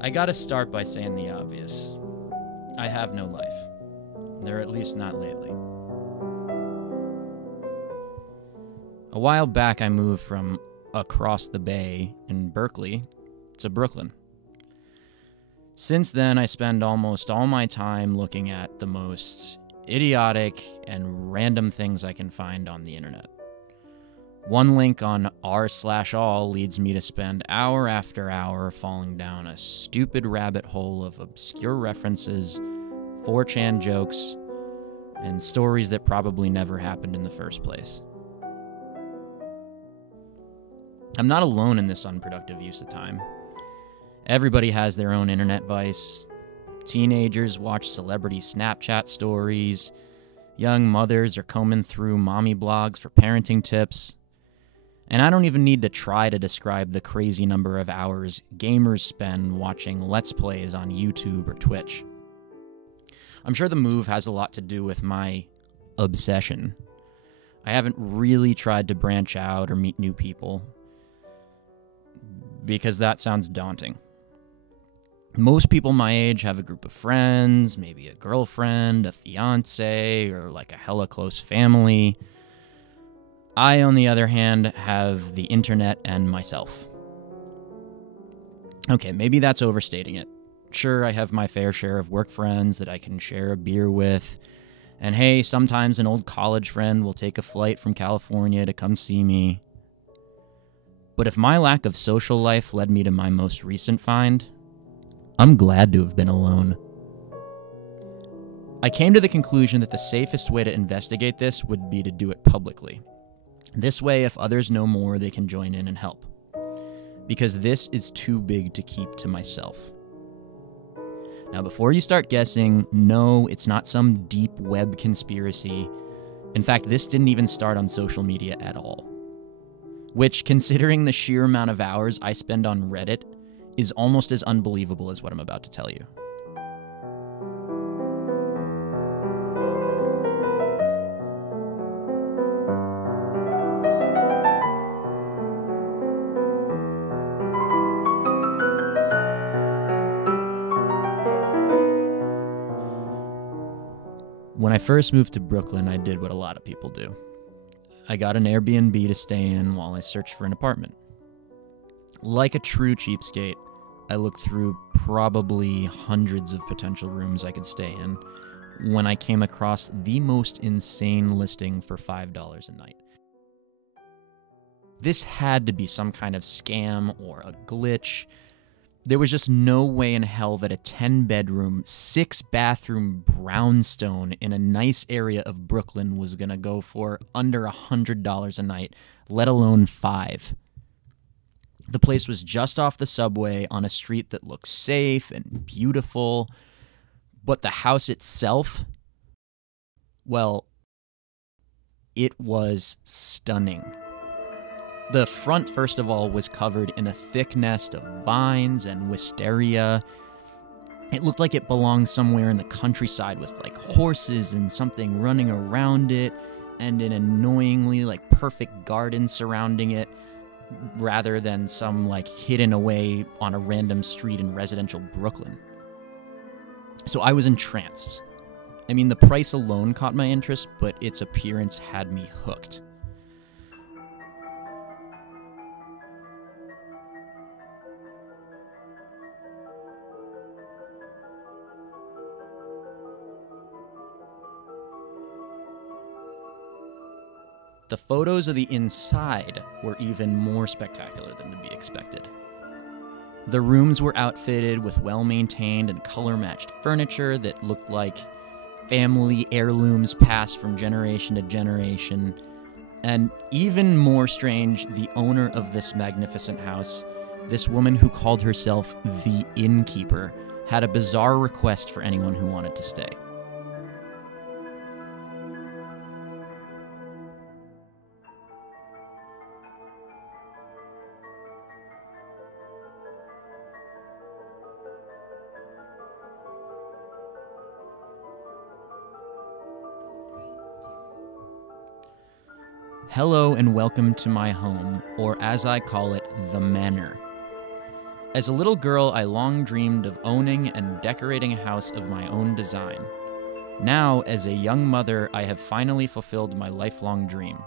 I gotta start by saying the obvious. I have no life. Or at least not lately. A while back, I moved from across the bay in Berkeley to Brooklyn. Since then, I spend almost all my time looking at the most idiotic and random things I can find on the internet. One link on r/all leads me to spend hour after hour falling down a stupid rabbit hole of obscure references, 4chan jokes, and stories that probably never happened in the first place. I'm not alone in this unproductive use of time. Everybody has their own internet vice. Teenagers watch celebrity Snapchat stories. Young mothers are combing through mommy blogs for parenting tips. And I don't even need to try to describe the crazy number of hours gamers spend watching Let's Plays on YouTube or Twitch. I'm sure the move has a lot to do with my obsession. I haven't really tried to branch out or meet new people, because that sounds daunting. Most people my age have a group of friends, maybe a girlfriend, a fiance, or like a hella close family. I, on the other hand, have the internet and myself. Okay, maybe that's overstating it. Sure, I have my fair share of work friends that I can share a beer with. And hey, sometimes an old college friend will take a flight from California to come see me. But if my lack of social life led me to my most recent find, I'm glad to have been alone. I came to the conclusion that the safest way to investigate this would be to do it publicly. This way, if others know more, they can join in and help. Because this is too big to keep to myself. Now, before you start guessing, no, it's not some deep web conspiracy. In fact, this didn't even start on social media at all. Which, considering the sheer amount of hours I spend on Reddit, is almost as unbelievable as what I'm about to tell you. When I first moved to Brooklyn, I did what a lot of people do. I got an Airbnb to stay in while I searched for an apartment. Like a true cheapskate, I looked through probably hundreds of potential rooms I could stay in when I came across the most insane listing for $5 a night. This had to be some kind of scam or a glitch. There was just no way in hell that a 10-bedroom, 6-bathroom brownstone in a nice area of Brooklyn was going to go for under $100 a night, let alone $5. The place was just off the subway on a street that looked safe and beautiful, but the house itself, well, it was stunning. The front, first of all, was covered in a thick nest of vines and wisteria. It looked like it belonged somewhere in the countryside with like horses and something running around it and an annoyingly like perfect garden surrounding it, rather than some like hidden away on a random street in residential Brooklyn. So I was entranced. I mean, the price alone caught my interest, but its appearance had me hooked. The photos of the inside were even more spectacular than to be expected. The rooms were outfitted with well-maintained and color-matched furniture that looked like family heirlooms passed from generation to generation. And even more strange, the owner of this magnificent house, this woman who called herself the Innkeeper, had a bizarre request for anyone who wanted to stay. Hello and welcome to my home, or as I call it, the Manor. As a little girl, I long dreamed of owning and decorating a house of my own design. Now, as a young mother, I have finally fulfilled my lifelong dream.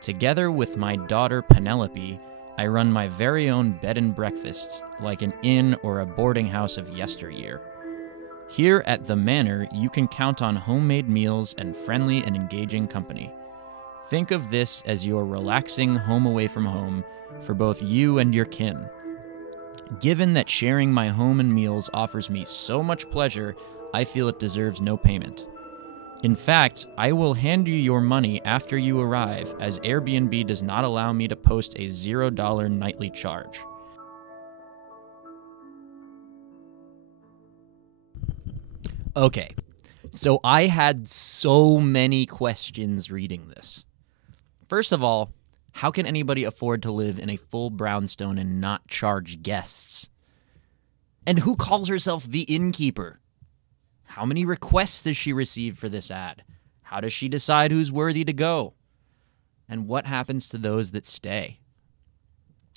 Together with my daughter Penelope, I run my very own bed and breakfasts, like an inn or a boarding house of yesteryear. Here at the Manor, you can count on homemade meals and friendly and engaging company. Think of this as your relaxing home away from home for both you and your kin. Given that sharing my home and meals offers me so much pleasure, I feel it deserves no payment. In fact, I will hand you your money after you arrive, as Airbnb does not allow me to post a $0 nightly charge. Okay, so I had so many questions reading this. First of all, how can anybody afford to live in a full brownstone and not charge guests? And who calls herself the Innkeeper? How many requests does she receive for this ad? How does she decide who's worthy to go? And what happens to those that stay?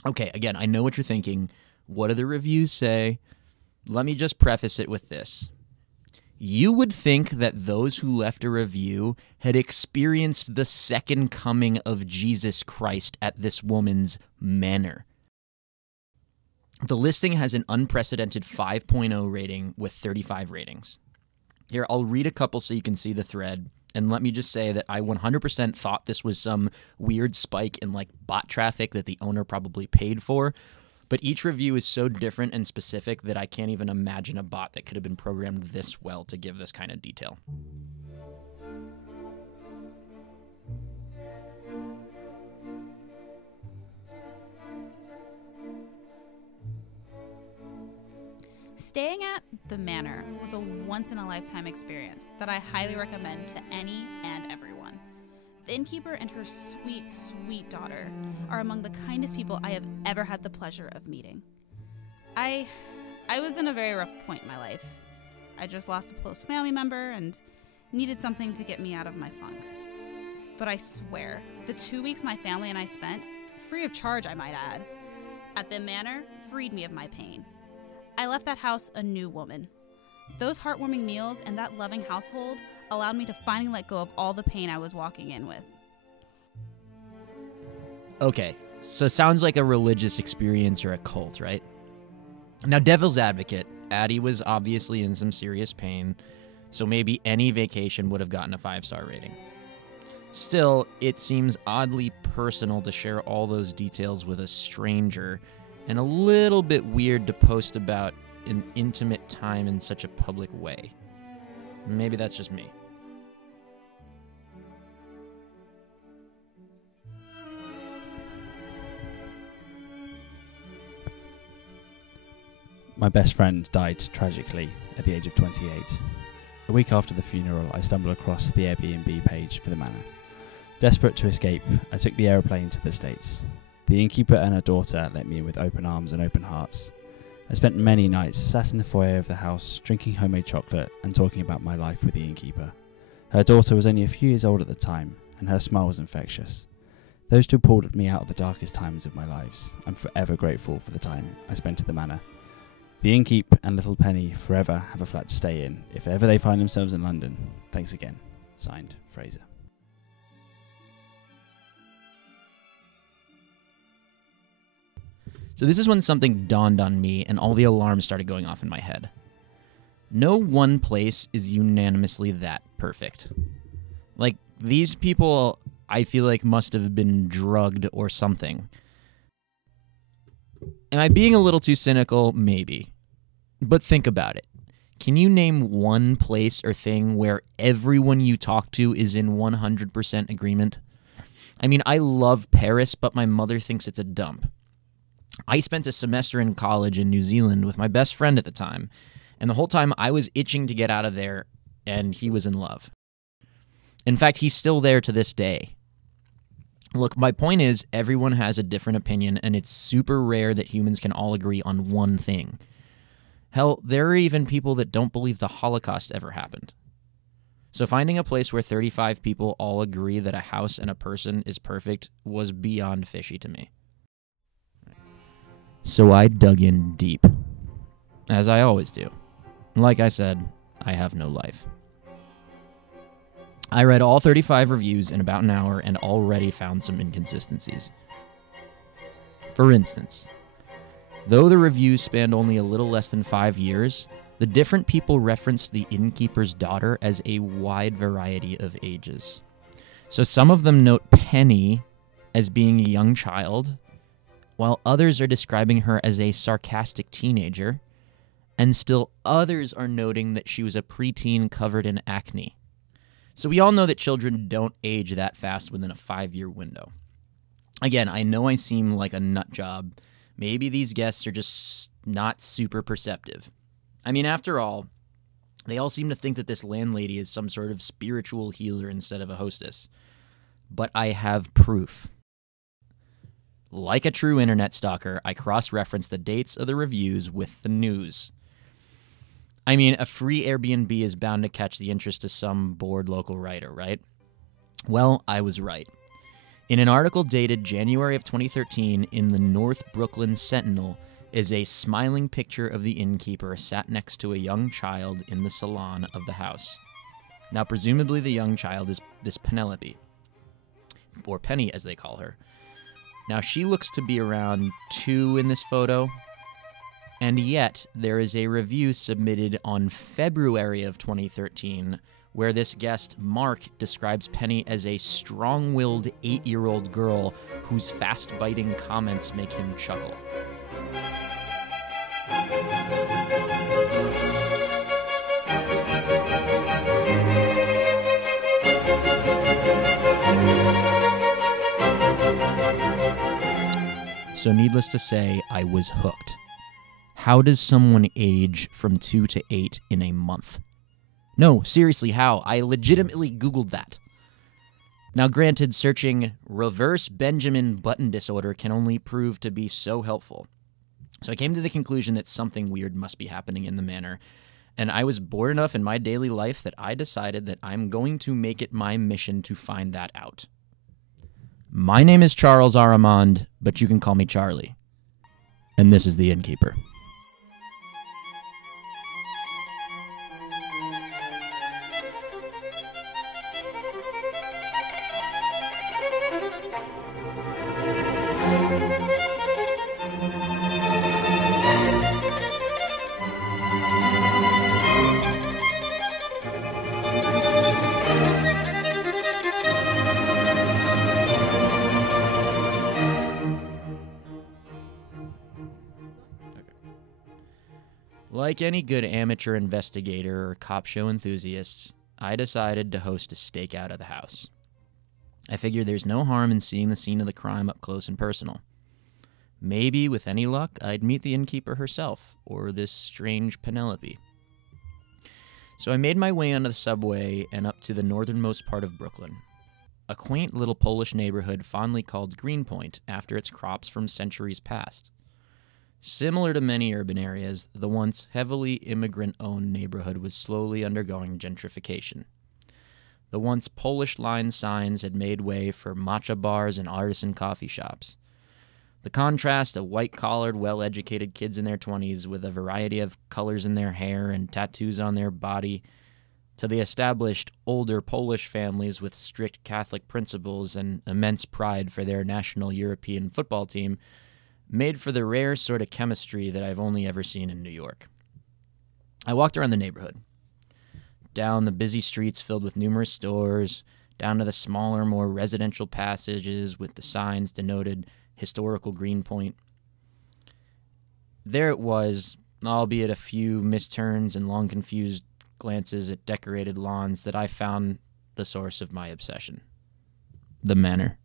Okay, again, I know what you're thinking. What do the reviews say? Let me just preface it with this. You would think that those who left a review had experienced the second coming of Jesus Christ at this woman's manor. The listing has an unprecedented 5.0 rating with 35 ratings. Here, I'll read a couple so you can see the thread, and let me just say that I 100% thought this was some weird spike in bot traffic that the owner probably paid for, but each review is so different and specific that I can't even imagine a bot that could have been programmed this well to give this kind of detail. Staying at the Manor was a once-in-a-lifetime experience that I highly recommend to any and everyone. The Innkeeper and her sweet, sweet daughter are among the kindest people I have ever had the pleasure of meeting. I was in a very rough point in my life. I just lost a close family member and needed something to get me out of my funk. But I swear, the 2 weeks my family and I spent, free of charge I might add, at the Manor freed me of my pain. I left that house a new woman. Those heartwarming meals and that loving household allowed me to finally let go of all the pain I was walking in with. Okay, so sounds like a religious experience or a cult, right? Now, devil's advocate, Addie was obviously in some serious pain, so maybe any vacation would have gotten a 5-star rating. Still, it seems oddly personal to share all those details with a stranger, and a little bit weird to post about an intimate time in such a public way. Maybe that's just me. My best friend died tragically at the age of 28. A week after the funeral, I stumbled across the Airbnb page for the Manor. Desperate to escape, I took the aeroplane to the States. The Innkeeper and her daughter let me in with open arms and open hearts. I spent many nights sat in the foyer of the house, drinking homemade chocolate and talking about my life with the Innkeeper. Her daughter was only a few years old at the time, and her smile was infectious. Those two pulled me out of the darkest times of my lives. I'm forever grateful for the time I spent at the Manor. The Innkeep and little Penny forever have a flat to stay in, if ever they find themselves in London. Thanks again. Signed, Fraser. So this is when something dawned on me and all the alarms started going off in my head. No one place is unanimously that perfect. These people, I feel like, must have been drugged or something. Am I being a little too cynical? Maybe. But think about it. Can you name one place or thing where everyone you talk to is in 100% agreement? I mean, I love Paris, but my mother thinks it's a dump. I spent a semester in college in New Zealand with my best friend at the time, and the whole time I was itching to get out of there, and he was in love. In fact, he's still there to this day. Look, my point is, everyone has a different opinion, and it's super rare that humans can all agree on one thing. Hell, there are even people that don't believe the Holocaust ever happened. So finding a place where 35 people all agree that a house and a person is perfect was beyond fishy to me. So I dug in deep, as I always do. Like I said, I have no life. I read all 35 reviews in about an hour and already found some inconsistencies. For instance, though the reviews spanned only a little less than 5 years, the different people referenced the innkeeper's daughter as a wide variety of ages. So some of them note Penny as being a young child, while others are describing her as a sarcastic teenager, and still others are noting that she was a preteen covered in acne. So we all know that children don't age that fast within a 5-year window. Again, I know I seem like a nut job. Maybe these guests are just not super perceptive. I mean, after all, they all seem to think that this landlady is some sort of spiritual healer instead of a hostess. But I have proof. Like a true internet stalker, I cross-reference the dates of the reviews with the news. I mean, a free Airbnb is bound to catch the interest of some bored local writer, right? Well, I was right. In an article dated January of 2013 in the North Brooklyn Sentinel is a smiling picture of the innkeeper sat next to a young child in the salon of the house. Now, presumably the young child is this Penelope, or Penny as they call her. Now, she looks to be around 2 in this photo, and yet there is a review submitted on February of 2013 where this guest, Mark, describes Penny as a strong-willed 8-year-old girl whose fast-biting comments make him chuckle. So needless to say, I was hooked. How does someone age from 2 to 8 in a month? No, seriously, how? I legitimately Googled that. Now, granted, searching reverse Benjamin Button disorder can only prove to be so helpful. So I came to the conclusion that something weird must be happening in the manor, and I was bored enough in my daily life that I decided that I'm going to make it my mission to find that out. My name is Charles Arromand, but you can call me Charlie. And this is the Innkeeper. Like any good amateur investigator or cop show enthusiasts, I decided to host a stakeout of the house. I figured there's no harm in seeing the scene of the crime up close and personal. Maybe, with any luck, I'd meet the innkeeper herself, or this strange Penelope. So I made my way onto the subway and up to the northernmost part of Brooklyn, a quaint little Polish neighborhood fondly called Greenpoint after its crops from centuries past. Similar to many urban areas, the once heavily immigrant-owned neighborhood was slowly undergoing gentrification. The once Polish-lined signs had made way for matcha bars and artisan coffee shops. The contrast of white-collared, well-educated kids in their 20s with a variety of colors in their hair and tattoos on their body, to the established, older Polish families with strict Catholic principles and immense pride for their national European football team, made for the rare sort of chemistry that I've only ever seen in New York. I walked around the neighborhood, down the busy streets filled with numerous stores, down to the smaller, more residential passages with the signs denoted historical Greenpoint. There it was, albeit a few misturns and long confused glances at decorated lawns, that I found the source of my obsession. The Manor.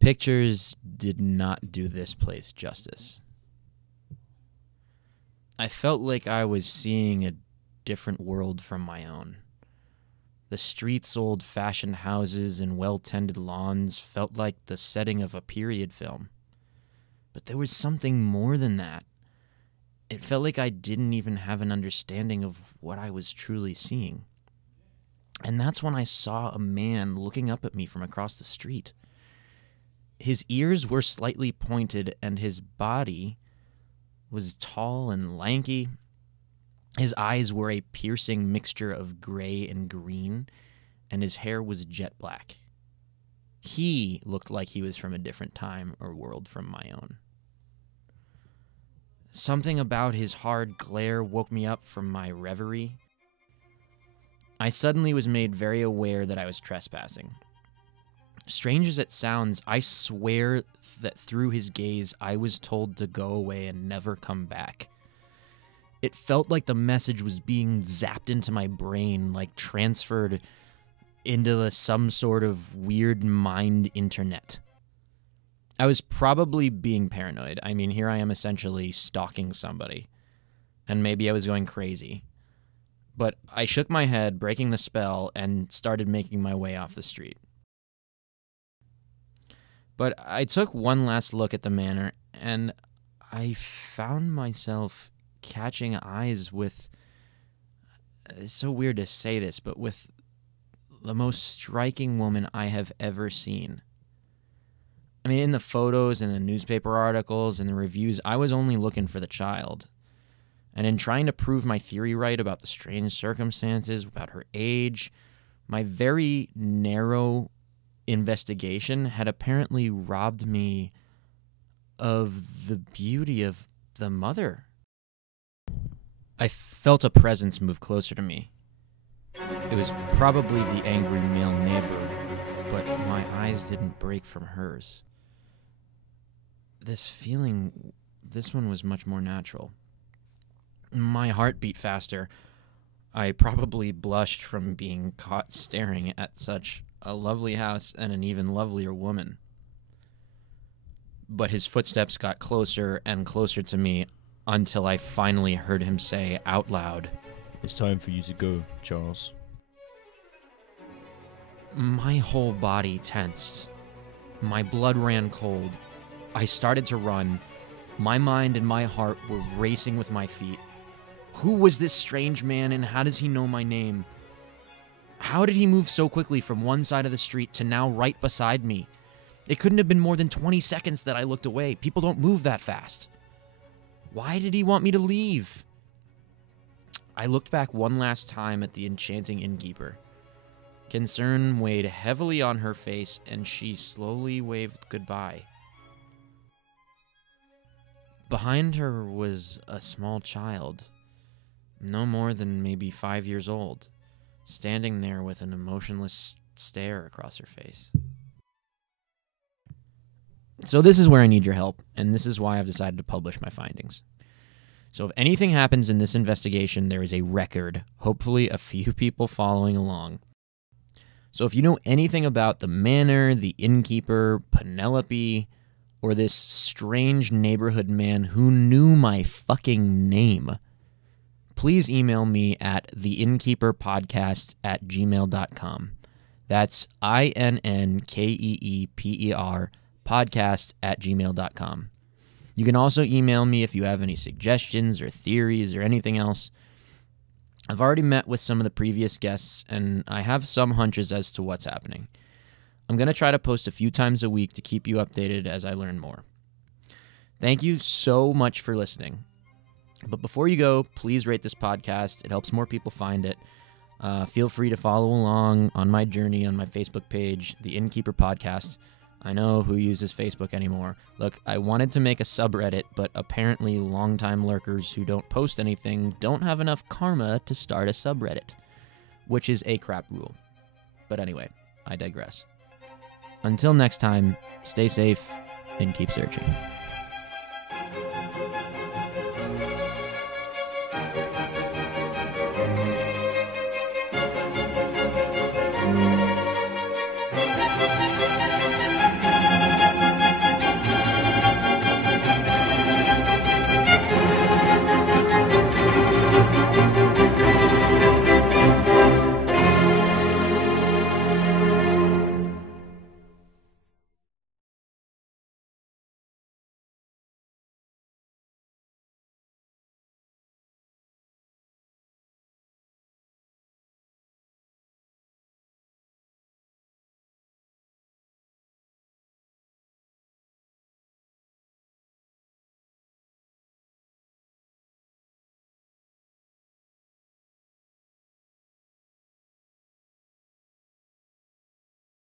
Pictures did not do this place justice. I felt like I was seeing a different world from my own. The streets' old-fashioned houses and well-tended lawns felt like the setting of a period film. But there was something more than that. It felt like I didn't even have an understanding of what I was truly seeing. And that's when I saw a man looking up at me from across the street. His ears were slightly pointed, and his body was tall and lanky. His eyes were a piercing mixture of gray and green, and his hair was jet black. He looked like he was from a different time or world from my own. Something about his hard glare woke me up from my reverie. I suddenly was made very aware that I was trespassing. Strange as it sounds, I swear that through his gaze, I was told to go away and never come back. It felt like the message was being zapped into my brain, like transferred into some sort of weird mind internet. I was probably being paranoid. I mean, here I am essentially stalking somebody. And maybe I was going crazy. But I shook my head, breaking the spell, and started making my way off the street. But I took one last look at the manor, and I found myself catching eyes with, it's so weird to say this, but with the most striking woman I have ever seen. I mean, in the photos and the newspaper articles and the reviews, I was only looking for the child. And in trying to prove my theory right about the strange circumstances, about her age, my very narrow investigation had apparently robbed me of the beauty of the mother. I felt a presence move closer to me. It was probably the angry male neighbor, but my eyes didn't break from hers. This one was much more natural. My heart beat faster. I probably blushed from being caught staring at such a lovely house and an even lovelier woman. But his footsteps got closer and closer to me until I finally heard him say out loud, "It's time for you to go, Charles." My whole body tensed. My blood ran cold. I started to run. My mind and my heart were racing with my feet. Who was this strange man, and how does he know my name? How did he move so quickly from one side of the street to now right beside me? It couldn't have been more than 20 seconds that I looked away. People don't move that fast. Why did he want me to leave? I looked back one last time at the enchanting innkeeper. Concern weighed heavily on her face, and she slowly waved goodbye. Behind her was a small child, no more than maybe 5 years old, standing there with an emotionless stare across her face. So this is where I need your help, and this is why I've decided to publish my findings. So if anything happens in this investigation, there is a record, hopefully a few people following along. So if you know anything about the manor, the innkeeper, Penelope, or this strange neighborhood man who knew my fucking name, please email me at theinnkeeperpodcast@gmail.com. That's INNKEEPER podcast@gmail.com. You can also email me if you have any suggestions or theories or anything else. I've already met with some of the previous guests, and I have some hunches as to what's happening. I'm going to try to post a few times a week to keep you updated as I learn more. Thank you so much for listening. But before you go, please rate this podcast. It helps more people find it. Feel free to follow along on my journey on my Facebook page, The Innkeeper Podcast. I know who uses Facebook anymore. Look, I wanted to make a subreddit, but apparently longtime lurkers who don't post anything don't have enough karma to start a subreddit, which is a crap rule. But anyway, I digress. Until next time, stay safe and keep searching.